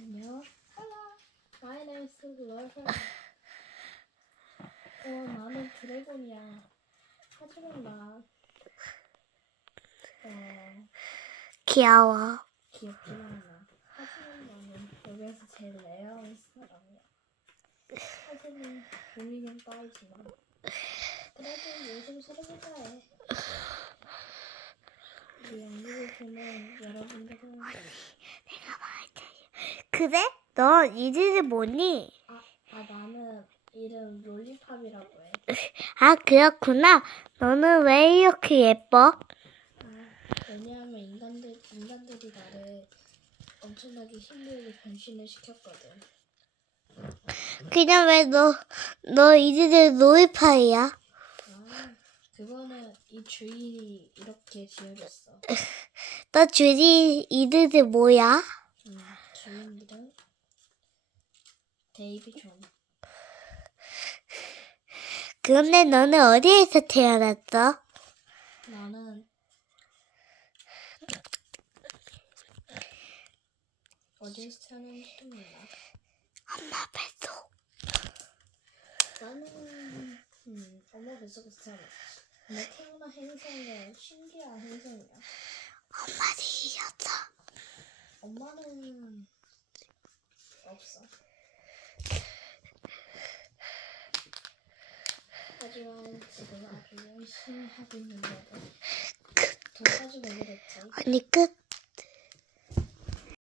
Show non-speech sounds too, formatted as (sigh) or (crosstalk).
안녕. My name is Laura. 어, 나는 드래곤이야. 하지만 나, 어, 귀여워. 귀엽진 않아. 하지만 나는 여기에서 제일 레어한 사람이야. 하지만 고민은 빠이지만. 그래도 요즘 살아보자 해. 우리 영국을 보는 여러분들은 그래? 너 이름이 뭐니? 아, 아 나는 이름 롤리팝이라고 해. (laughs) 아, 그렇구나. 너는 왜 이렇게 예뻐? 아, 왜냐하면 인간들 인간들이 나를 엄청나게 힘들게 변신을 시켰거든. 그냥 왜 너, 너 이름이 로이파이야? 아, 그거는 이 주인이 이렇게 지어줬어. (laughs) 너 주리 이름이 뭐야? 이름 데이비 존. 그런데 너는 어디에서 태어났어? 나는 어디서 태어났는지도 몰라. 엄마 뱃속. 나는 음, 엄마 뱃속에서 태어났어. 근데 태어난 행성은 신기한 행성이야. 엄마 뒤였어. 엄마는 없어. 하지만 지금 아주 열심히 하고 있는 거고 더 가지고 오겠지. 언니 끝.